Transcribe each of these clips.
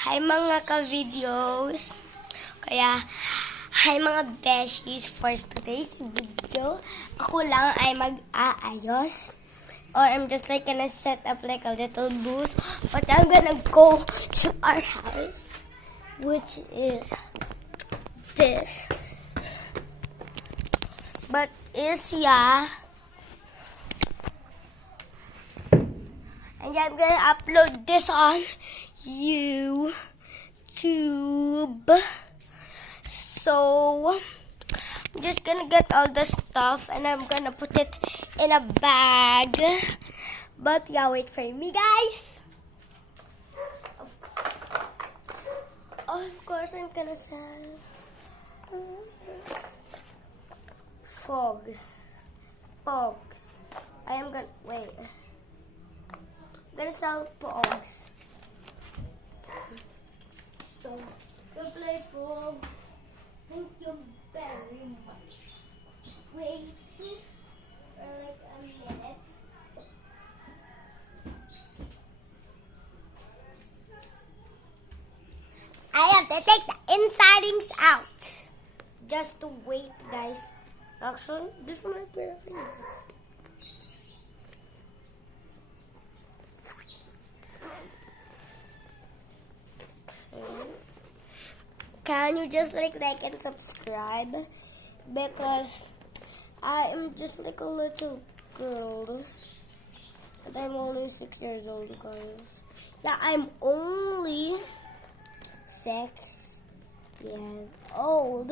Hi mga ka-videos! Kaya, hi mga beshies! For today's video, ako lang ay mag-aayos. Or I'm just like gonna set up like a little booth. But I'm gonna go to our house, which is this. But and I'm gonna upload this on YouTube. So I'm just gonna get all the stuff and I'm gonna put it in a bag. But yeah, wait for me, guys. Of course, I'm gonna sell fogs. I am gonna wait. I'm gonna sell pogs. So, go play pogs. Thank you very much. Wait for like a minute. I have to take the insidings out. Just to wait, guys. Actually, this might be a thing. Can you just like and subscribe? Because I am just like a little girl. And I'm only 6 years old, guys. Yeah, I'm only 6 years old.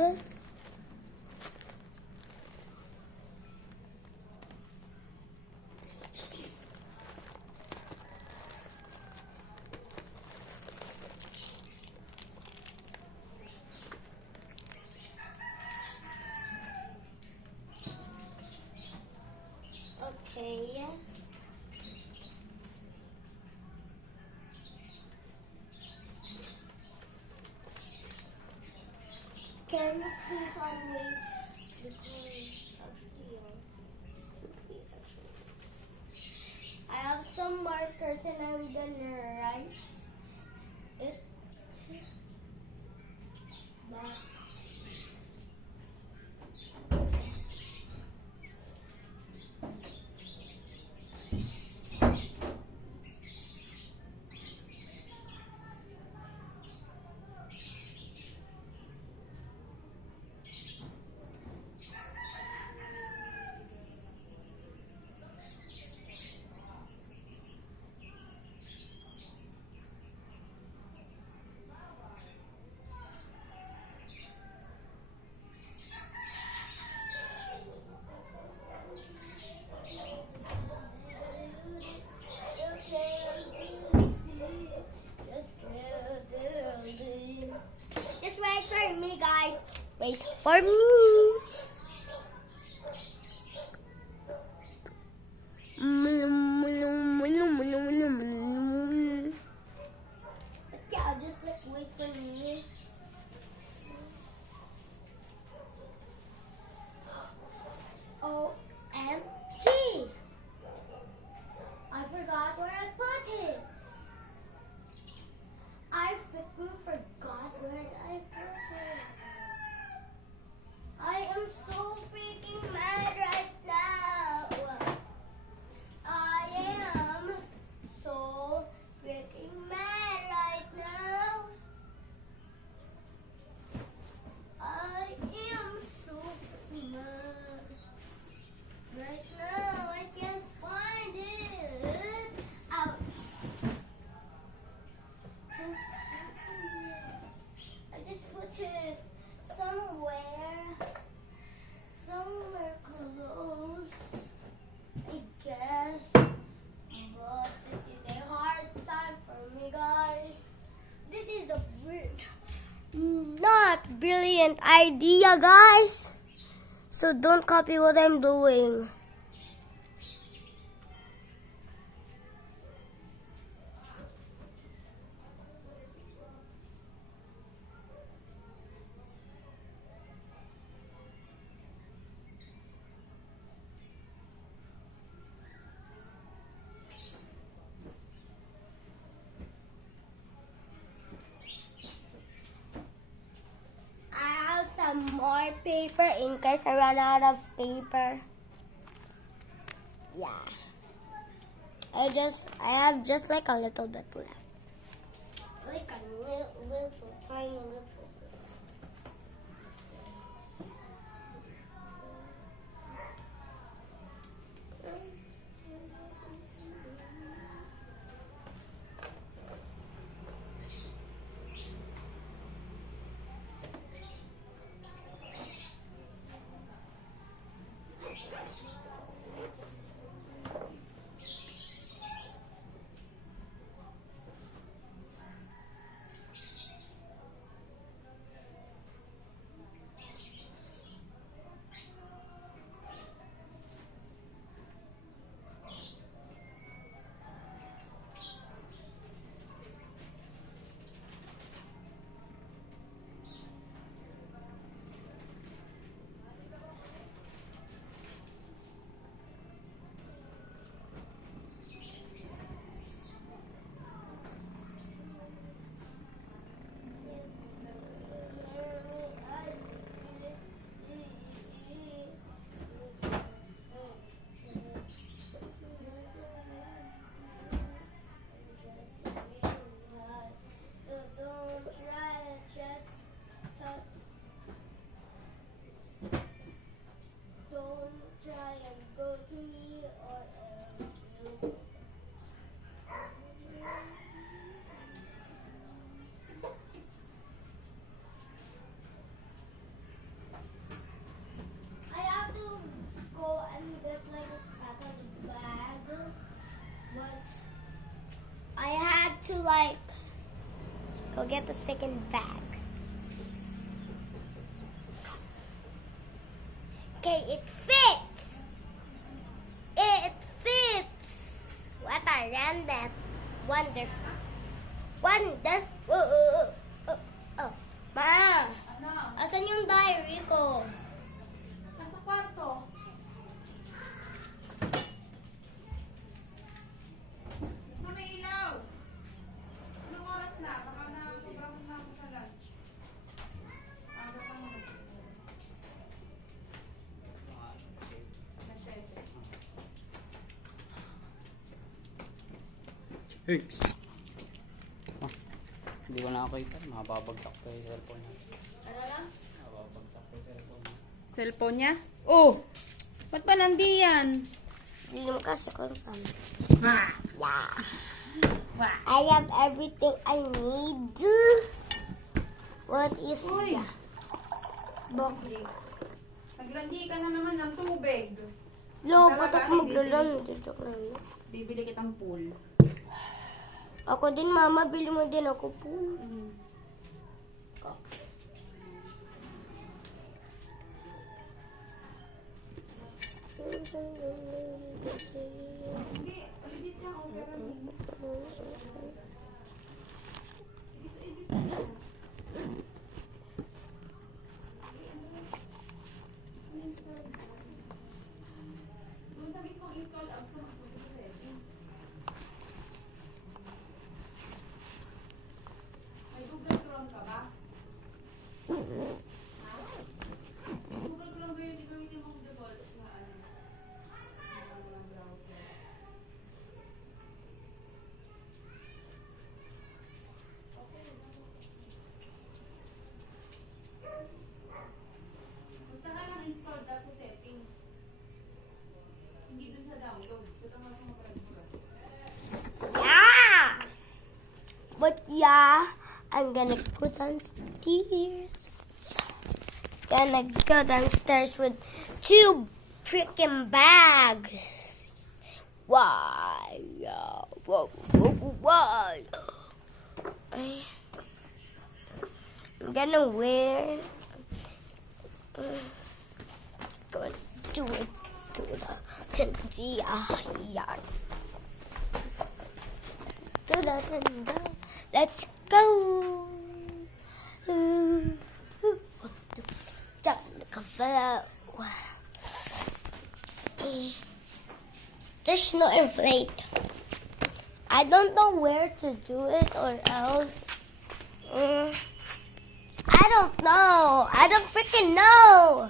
Okay. Can you please wait? I have some markers and I'm gonna write it back. Just wait for me, guys. Wait for me. But yeah, just like wait for me. OMG! I forgot where I put it. I freaking forgot where I put it. I am so freaking mad right now. I am so freaking mad right now. I am so freaking mad right now. I can't find it. Ouch. I just put it somewhere close, I guess. But this is a hard time for me, guys. This is a not brilliant idea, guys. So don't copy what I'm doing. paper in case I run out of paper. Yeah. I have just like a little bit left. Like a little tiny little bit. To like go get the second bag. Okay, it fits. It fits. What a random, wonderful, wonderful. Oh, Ma, asan yung diary ko? Nasa kwarto. Sa may ilaw. Anong oras na? Baka na sobrang na ako sa lunch. Aga pa naman. Na 7. Thanks. Hindi ko nakakita. Mababagsak ko yung cellphone niya. Ano lang? Mababagsak ko yung cellphone niya. Cellphone niya? Oh! Ba't ba nandiyan? Hindi mo kasi kung saan. Yeah. I have everything I need. What is Uy! that? Bakit? Naglandi ka na naman ng tubig. No, Talaga, ba't ako maglalandi? Joke lang. Bibili kitang pool. Ako din, Mama. Bili mo din ako po. Hindi, legit niya ako. Pero doon sa mismong install apps ka magpunta sa settings. May Google Chrome ka ba? Google Chrome ba yun? Gawin yung mga defaults na mga browser. Punta ka lang install that sa settings. Hindi dun sa download. So, tama sa mga Yeah! But yeah, I'm gonna go downstairs. Gonna go downstairs with 2 freaking bags. Why? Why? I'm gonna wear. Going to it to the Tindy yard. To the Tindy. Let's go. Just look at that. There's no inflate. I don't know where to do it or else. I don't know. I don't freaking know.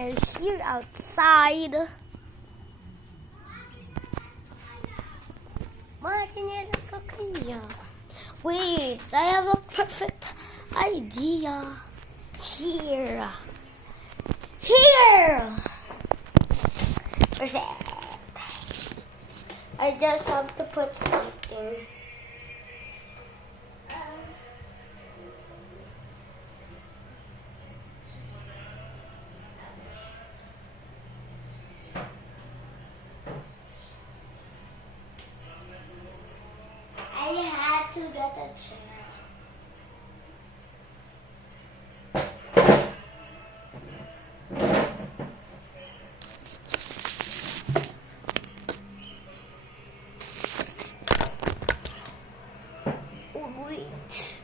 we're here outside. Mga chinelas ko kaya. Wait, I have a perfect idea. Here. Perfect. I just have to put something. I had to get a chair. Wait.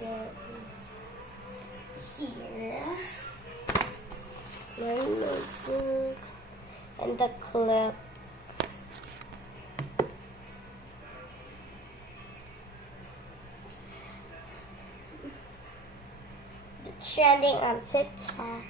There is here my notebook and the clip. The trending on TikTok.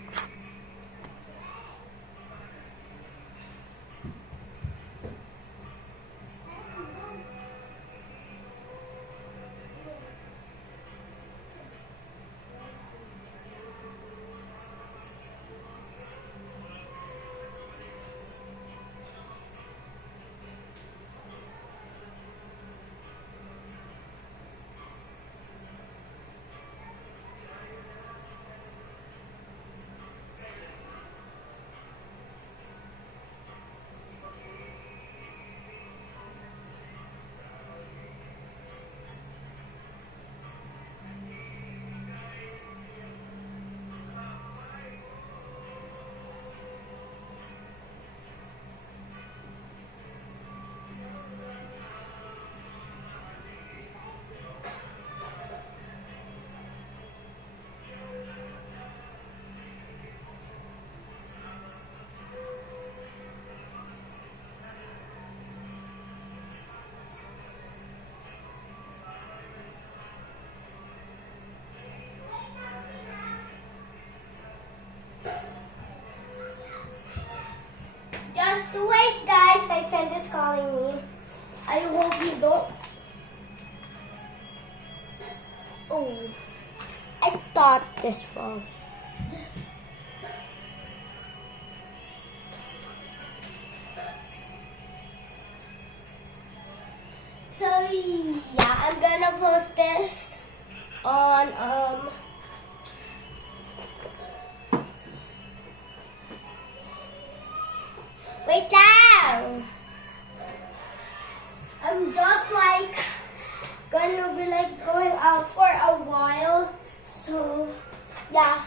Just wait, guys. My friend is calling me. I hope you don't. Oh, I thought this wrong. So yeah, I'm gonna post this on Wait down. I'm just like gonna be like going out for a while. So yeah.